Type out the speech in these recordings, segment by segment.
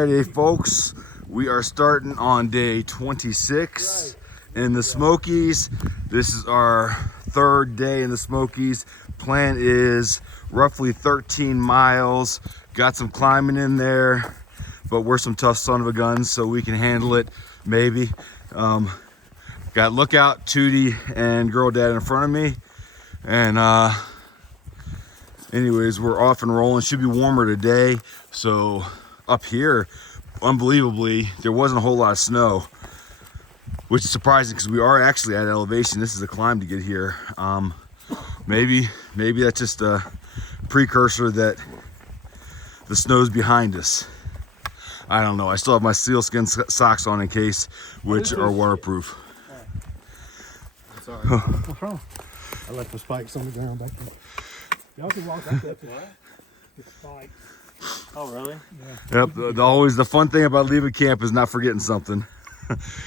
Friday, folks. We are starting on day 26 in the Smokies. This is our third day in the Smokies. Plan is roughly 13 miles. Got some climbing in there, but we're some tough son of a guns, so we can handle it, maybe. Got Lookout, Tootie, and Girl Dad in front of me. And anyways, we're off and rolling. Should be warmer today. So up here, unbelievably, there wasn't a whole lot of snow, which is surprising because we are actually at elevation. This is a climb to get here. Maybe that's just a precursor that the snow's behind us. I don't know. I still have my sealskin socks on in case, which are waterproof. Sorry. What's wrong? I left the spikes on the ground back there. Y'all can walk up that way. The spikes. Oh, really? Yeah. Yep. Always the fun thing about leaving camp is not forgetting something.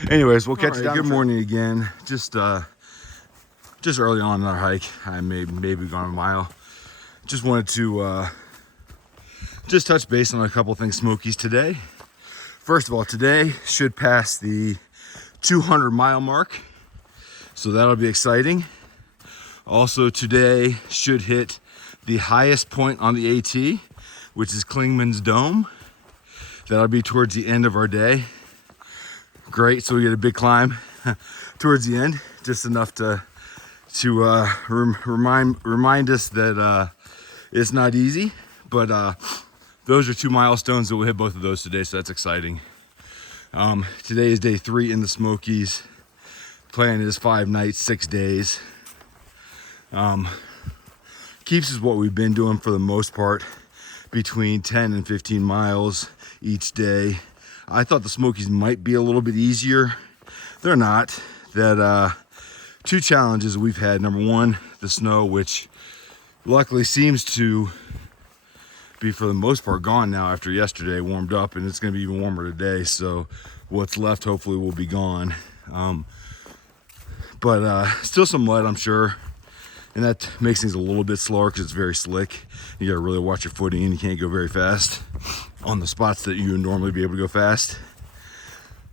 Anyways, we'll catch you down. Good morning again. Just early on in our hike. I maybe gone a mile. Just wanted to just touch base on a couple things Smokies today. First of all, today should pass the 200-mile mark, so that'll be exciting. Also today should hit the highest point on the AT, which is Clingman's Dome. That'll be towards the end of our day. Great, so we get a big climb towards the end, just enough to remind us that it's not easy, but those are two milestones that we'll hit both of those today, so that's exciting. Today is day 3 in the Smokies. Plan is 5 nights, 6 days. Keeps is what we've been doing for the most part, between 10 and 15 miles each day. I thought the Smokies might be a little bit easier. They're not. That two challenges we've had. Number one, the snow, which luckily seems to be for the most part gone now after yesterday warmed up, and it's going to be even warmer today, so what's left hopefully will be gone. But still some mud, I'm sure, and that makes things a little bit slower because it's very slick. You got to really watch your footing, and you can't go very fast on the spots that you would normally be able to go fast.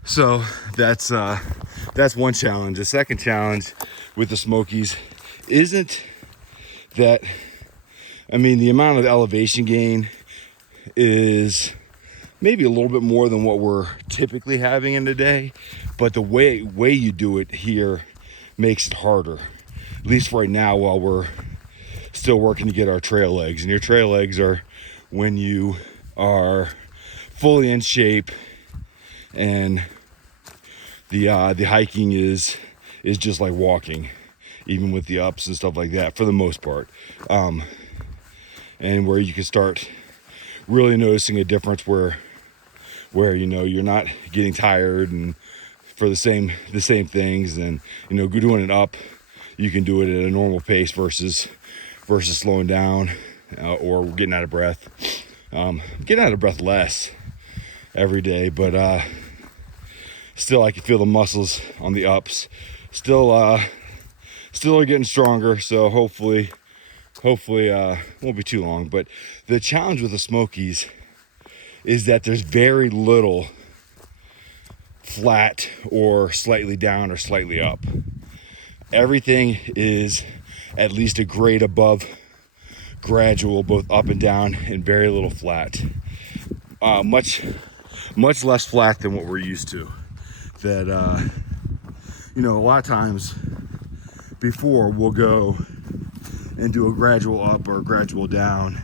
So that's one challenge. The second challenge with the Smokies isn't that, I mean, the amount of elevation gain is maybe a little bit more than what we're typically having in a day, but the way you do it here makes it harder, at least right now, while we're still working to get our trail legs. And your trail legs are when you are fully in shape, and the hiking is just like walking, even with the ups and stuff like that, for the most part. And where you can start really noticing a difference where you know you're not getting tired and for the same things, and you know, doing it up, you can do it at a normal pace versus slowing down or getting out of breath. Getting out of breath less every day, but still I can feel the muscles on the ups still are getting stronger, so hopefully won't be too long. But the challenge with the Smokies is that there's very little flat or slightly down or slightly up. Everything is at least a grade above gradual, both up and down, and very little flat. Much less flat than what we're used to. That you know, a lot of times before we'll go and do a gradual up or a gradual down,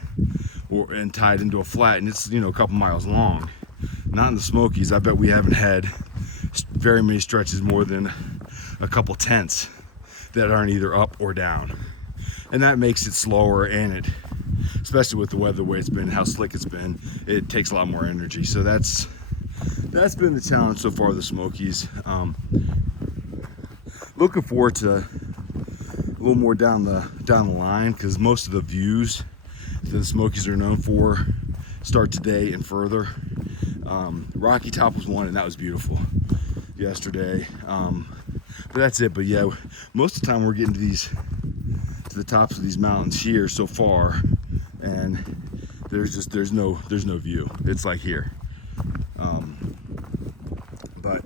and tied into a flat, and it's, you know, a couple miles long. Not in the Smokies. I bet we haven't had very many stretches more than a couple tenths that aren't either up or down, and that makes it slower, and it, especially with the weather the way it's been, how slick it's been, it takes a lot more energy. So that's been the challenge so far, the Smokies. Looking forward to a little more down the line, because most of the views that the Smokies are known for start today and further. Rocky Top was one, and that was beautiful yesterday. But that's it. But yeah, most of the time we're getting to the tops of these mountains here so far, and there's no view. It's like here. But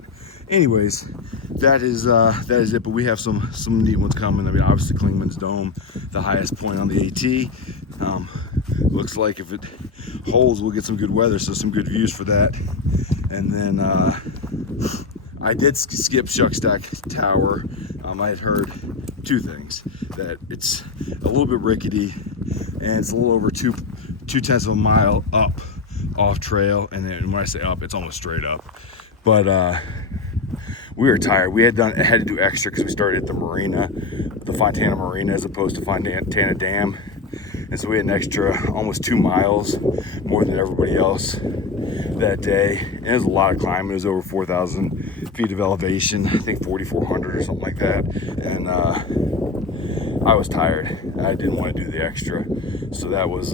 anyways, that is it. But we have some neat ones coming. I mean, obviously Clingman's Dome, the highest point on the AT. Looks like if it holds, we'll get some good weather, so some good views for that. And then I did skip Shuckstack Tower. I had heard two things: that it's a little bit rickety, and it's a little over 2/10 of a mile up off trail. And then when I say up, it's almost straight up. But we were tired. We had to do extra because we started at the marina, the Fontana Marina, as opposed to Fontana Dam. And so we had an extra almost 2 miles more than everybody else that day. And it was a lot of climbing. It was over 4,000 feet of elevation, I think 4,400 or something like that. And I was tired. I didn't want to do the extra. So that was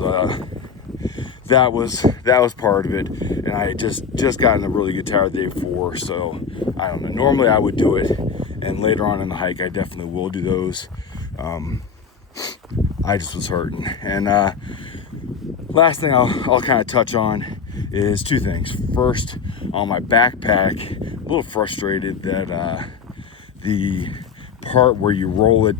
part of it. And I had just gotten a really good tire the day before. So I don't know. Normally I would do it. And later on in the hike, I definitely will do those. I just was hurting. And last thing I'll kind of touch on is two things. First, on my backpack, a little frustrated that the part where you roll it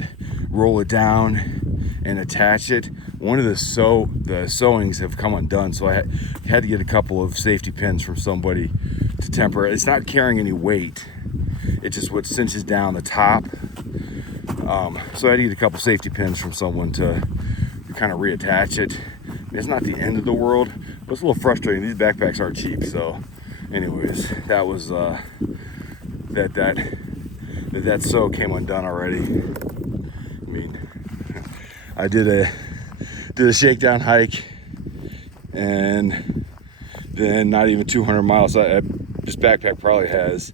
down and attach it, one of the sewings have come undone, so I had to get a couple of safety pins from somebody to temper it. It's not carrying any weight, it's just what cinches down the top. So I had to get a couple safety pins from someone to kind of reattach it. It's not the end of the world, but it's a little frustrating. These backpacks aren't cheap. So anyways, that was that sew came undone already. I mean, I did a shakedown hike, and then not even 200 miles. This backpack probably has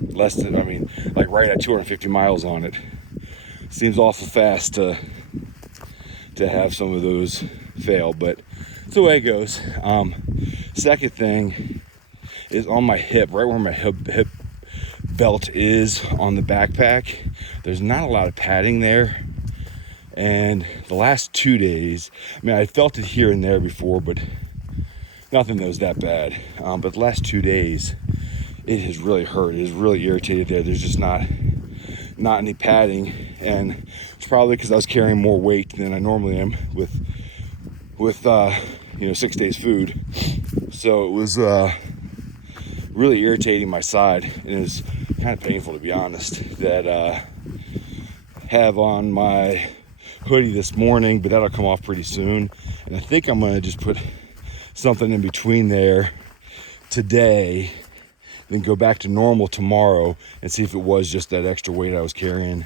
less than, I mean, like right at 250 miles on it. Seems awful fast to have some of those fail, but it's the way it goes. Second thing is on my hip, right where my hip belt is on the backpack. There's not a lot of padding there, and the last 2 days, I mean, I felt it here and there before, but nothing that was that bad. But the last 2 days, it has really hurt. It has really irritated there. There's just not any padding, and it's probably because I was carrying more weight than I normally am with 6 days food. So it was really irritating my side, and it was kind of painful, to be honest. That have on my hoodie this morning, but that'll come off pretty soon. And I think I'm gonna just put something in between there today, then go back to normal tomorrow and see if it was just that extra weight I was carrying.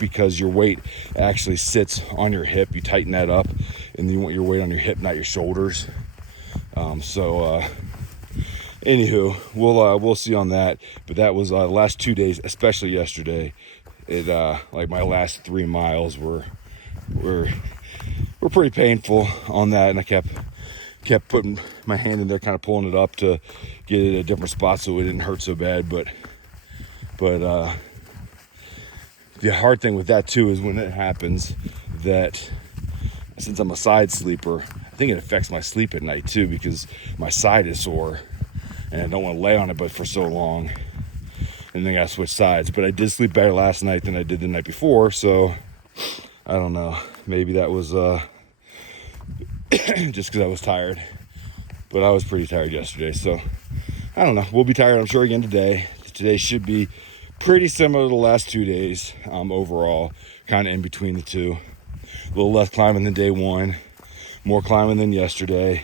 Because your weight actually sits on your hip. You tighten that up, and you want your weight on your hip, not your shoulders. Anywho, we'll see on that. But that was the last 2 days, especially yesterday. It like my last 3 miles were pretty painful on that, and I kept putting my hand in there, kind of pulling it up to get it at a different spot so it didn't hurt so bad. But the hard thing with that too is when it happens, that since I'm a side sleeper, I think it affects my sleep at night too, because my side is sore and I don't want to lay on it but for so long, and then I gotta switch sides. But I did sleep better last night than I did the night before, so I don't know, maybe that was just because I was tired. But I was pretty tired yesterday, so I don't know. We'll be tired, I'm sure, again today. Today should be pretty similar to the last 2 days overall, kind of in between the two. A little less climbing than day one, more climbing than yesterday,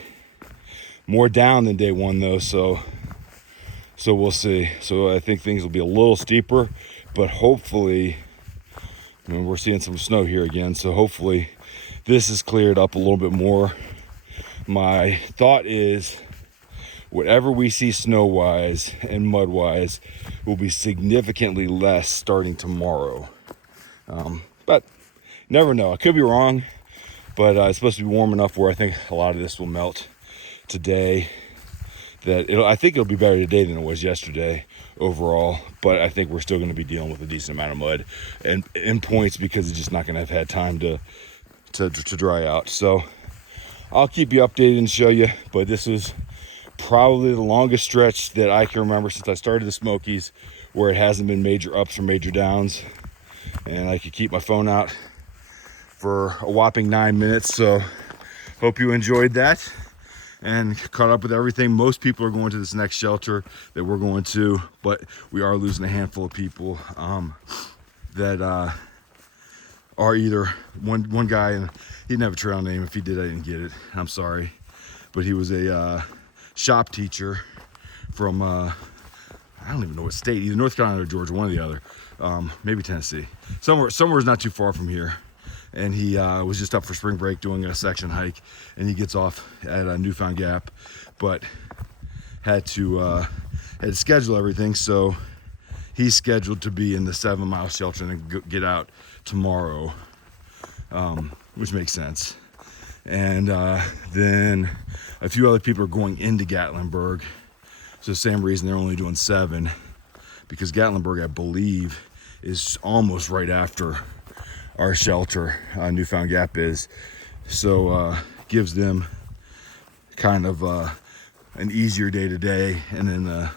more down than day one though, so we'll see. So I think things will be a little steeper, but hopefully, I mean, we're seeing some snow here again, so hopefully this is cleared up a little bit more. My thought is whatever we see snow-wise and mud-wise will be significantly less starting tomorrow. But never know. I could be wrong, but it's supposed to be warm enough where I think a lot of this will melt today. I think it'll be better today than it was yesterday overall, but I think we're still going to be dealing with a decent amount of mud and in points because it's just not going to have had time to dry out. So I'll keep you updated and show you, but this was probably the longest stretch that I can remember since I started the Smokies where it hasn't been major ups or major downs. And I could keep my phone out for a whopping 9 minutes. So hope you enjoyed that and caught up with everything. Most people are going to this next shelter that we're going to, but we are losing a handful of people that are either one guy, and he didn't have a trail name. If he did, I didn't get it. I'm sorry. But he was a shop teacher from, I don't even know what state, either North Carolina or Georgia, one or the other. Maybe Tennessee. Somewhere's not too far from here. And he was just up for spring break doing a section hike, and he gets off at a Newfound Gap, but had to schedule everything. So he's scheduled to be in the 7 Mile shelter and get out tomorrow, which makes sense. And then a few other people are going into Gatlinburg. So the same reason they're only doing 7, because Gatlinburg, I believe, is almost right after our shelter, Newfound Gap is. So gives them kind of an easier day today, and then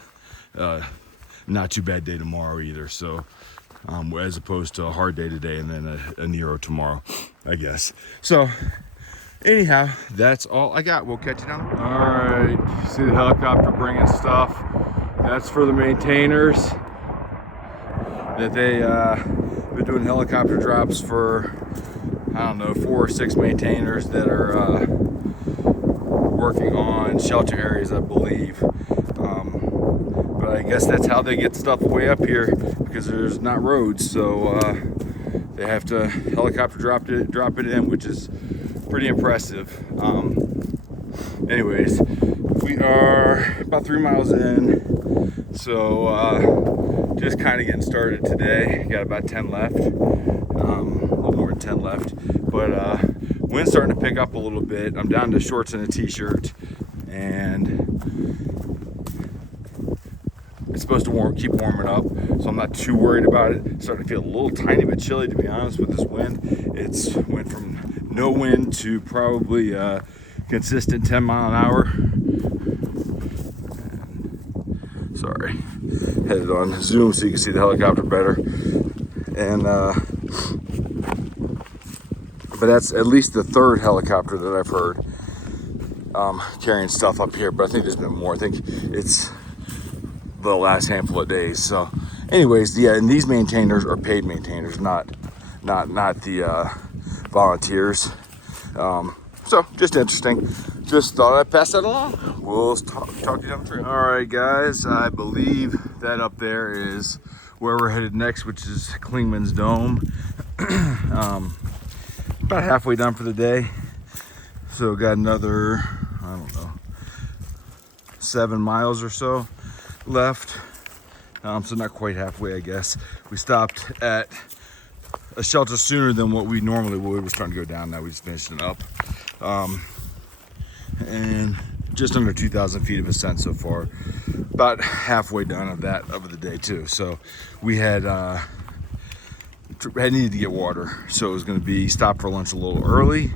not too bad day tomorrow either. So as opposed to a hard day today and then a Nero tomorrow, I guess. So anyhow, that's all I got. We'll catch you down. All right, see the helicopter bringing stuff. That's for the maintainers that they been doing helicopter drops for, I don't know, 4 or 6 maintainers that are working on shelter areas, I believe. But I guess that's how they get stuff way up here, because there's not roads, so they have to helicopter drop it in, which is pretty impressive. Anyways, we are about 3 miles in, so just kind of getting started today. Got about 10 left, a little more than 10 left, but wind's starting to pick up a little bit. I'm down to shorts and a t-shirt, and it's supposed to keep warming up, so I'm not too worried about it. It's starting to feel a little tiny bit chilly, to be honest, with this wind. It's went from no wind to probably consistent 10 mile an hour. Sorry, headed on zoom so you can see the helicopter better. And but that's at least the 3rd helicopter that I've heard carrying stuff up here, but I think there's been more. I think it's the last handful of days. So anyways, yeah, and these maintainers are paid maintainers, not the volunteers. So just interesting. Just thought I'd pass that along. We'll talk to you down the trail. All right, guys, I believe that up there is where we're headed next, which is Clingman's Dome. About halfway done for the day. So got another, I don't know, 7 miles or so left. So not quite halfway, I guess. We stopped at a shelter sooner than what we normally would. We're starting to go down now. We just finished it up. And just under 2,000 feet of ascent so far. About halfway done of the day too. So we had needed to get water. So it was going to be stop for lunch a little early,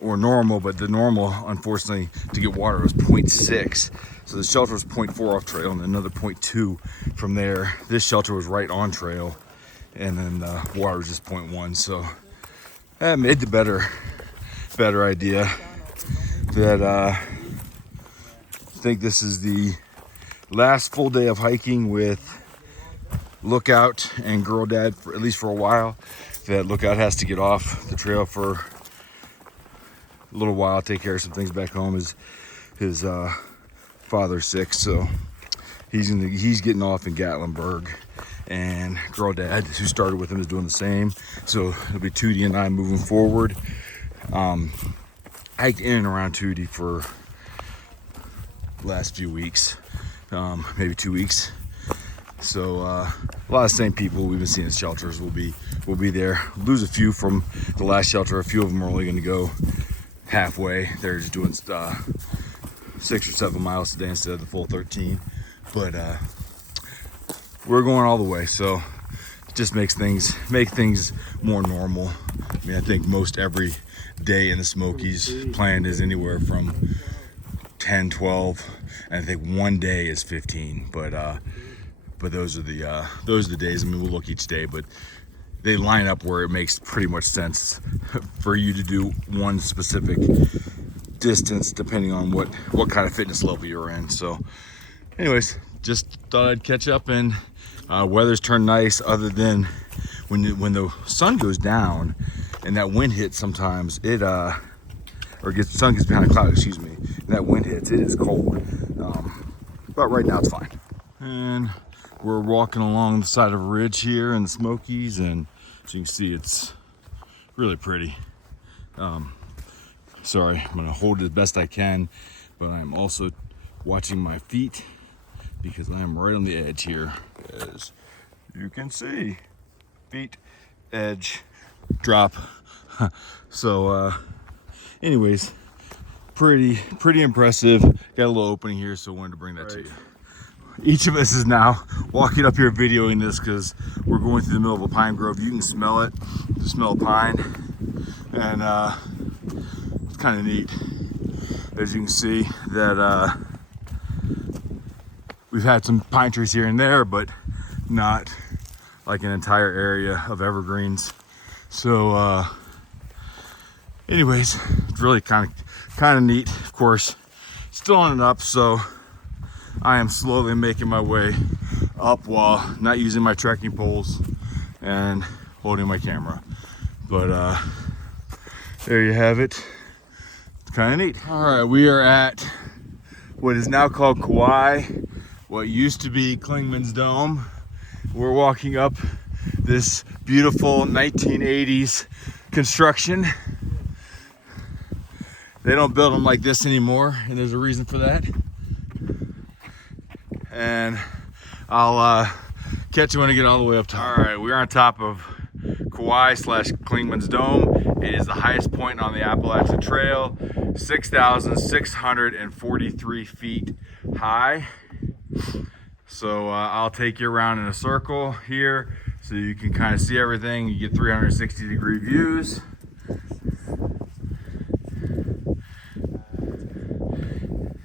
or normal, but the normal, unfortunately, to get water was 0.6. So the shelter was 0.4 off trail, and another 0.2 from there. This shelter was right on trail, and then the water was just 0.1. So that made the better idea that I think this is the last full day of hiking with Lookout and Girl Dad, for at least for a while. That Lookout has to get off the trail for a little while, take care of some things back home. His father's sick, so he's getting off in Gatlinburg, and Girl Dad, who started with him, is doing the same. So it'll be Tootie and I moving forward. Hiked in and around Tootie for the last few weeks, maybe 2 weeks. So a lot of the same people we've been seeing at shelters will be there. Lose a few from the last shelter. A few of them are only going to go halfway. They're just doing 6 or 7 miles today instead of the full 13. But we're going all the way, so it just make things more normal. I mean, I think most every day in the Smokies planned is anywhere from 10, 12, and I think one day is 15. But those are the days. I mean, we'll look each day, but they line up where it makes pretty much sense for you to do one specific distance depending on what kind of fitness level you're in. So anyways, just thought I'd catch up, and weather's turned nice other than when the sun goes down and that wind hits sometimes, sun gets behind a cloud, excuse me, and that wind hits, it is cold. But right now it's fine. And we're walking along the side of a ridge here in the Smokies, and as you can see, it's really pretty. Sorry, I'm gonna hold it as best I can, but I'm also watching my feet because I am right on the edge here, as you can see. Feet, edge, drop. So anyways, pretty impressive. Got a little opening here, so I wanted to bring that to you. Each of us is now walking up here videoing this because we're going through the middle of a pine grove. You can smell it, the smell of pine, and it's kind of neat. As you can see that we've had some pine trees here and there, but not like an entire area of evergreens. So anyways, it's really kind of neat. Of course, still on and up, so I am slowly making my way up while not using my trekking poles and holding my camera. But there you have it. It's kind of neat. All right, we are at what is now called Kuwohi, what used to be Clingman's Dome. We're walking up this beautiful 1980s construction. They don't build them like this anymore, and there's a reason for that. And I'll catch you when I get all the way up top. All right, we're on top of Kuwohi / Clingman's Dome. It is the highest point on the Appalachian Trail, 6,643 feet high. So I'll take you around in a circle here so you can kind of see everything. You get 360-degree views.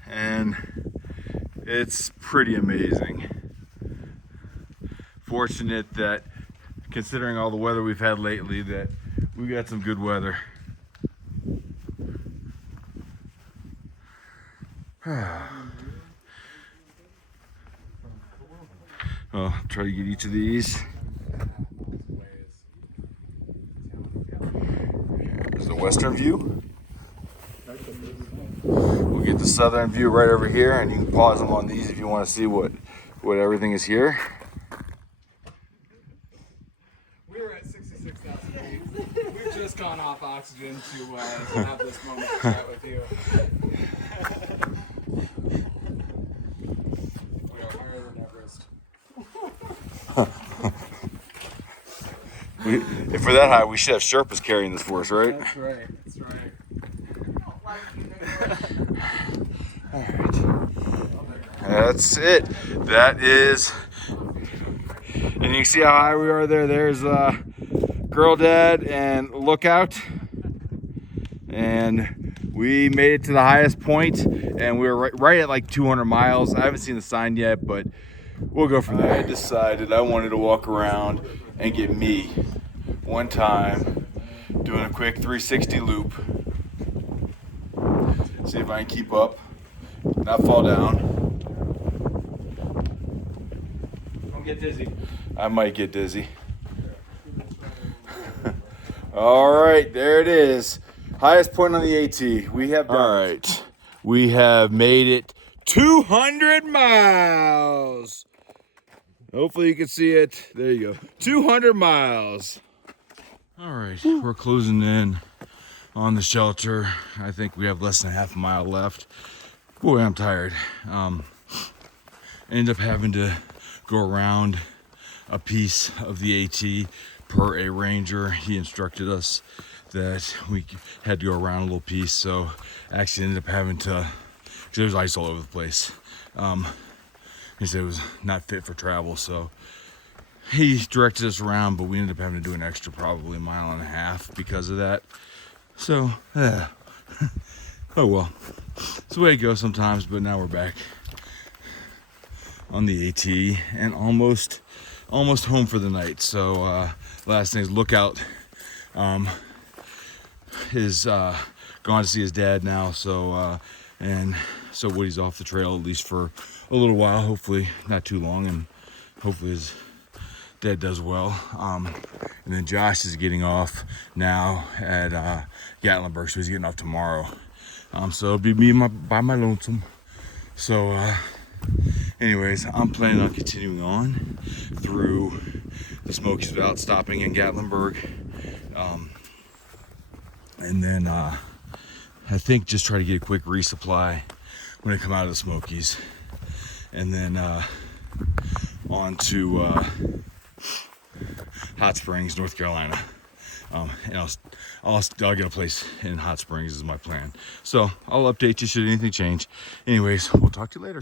And it's pretty amazing. Fortunate that, considering all the weather we've had lately, that we got some good weather. I'll try to get each of these. Here's the western view. We'll get the southern view right over here, and you can pause them on these if you want to see what everything is here. We're at 66,000 feet. We've just gone off oxygen to have this moment to chat with you. We are higher than Everest. If we're that high, we should have Sherpas carrying this for us, right? That's right. That's right. All right. That's it. That is, and you can see how high we are there. There's Girl Dad and Lookout, and we made it to the highest point, and we were right at like 200 miles. I haven't seen the sign yet, but we'll go from there. I decided I wanted to walk around and get me one time doing a quick 360 loop. See if I can keep up, not fall down. Don't get dizzy. I might get dizzy. All right, there it is. Highest point on the AT. We have done. All right, we have made it 200 miles. Hopefully you can see it. There you go. 200 miles. All right, we're closing in on the shelter. I think we have less than half a mile left. Boy, I'm tired. Ended up having to go around a piece of the AT per a ranger. He instructed us that we had to go around a little piece, so actually ended up having to, because there was ice all over the place. He said it was not fit for travel, so he directed us around, but we ended up having to do an extra probably 1.5 miles because of that. So, Oh well, it's the way it goes sometimes. But now we're back on the AT and almost home for the night. So last thing is Lookout is gone to see his dad now. So so Woody's off the trail at least for a little while. Hopefully not too long, and hopefully his dad does well. And then Josh is getting off now at Gatlinburg, so he's getting off tomorrow. So it'll be me by my lonesome. So anyways, I'm planning on continuing on through the Smokies without stopping in Gatlinburg. And then I think just try to get a quick resupply when I come out of the Smokies. And then on to Hot Springs, North Carolina. And I'll get a place in Hot Springs is my plan. So I'll update you should anything change. Anyways, we'll talk to you later.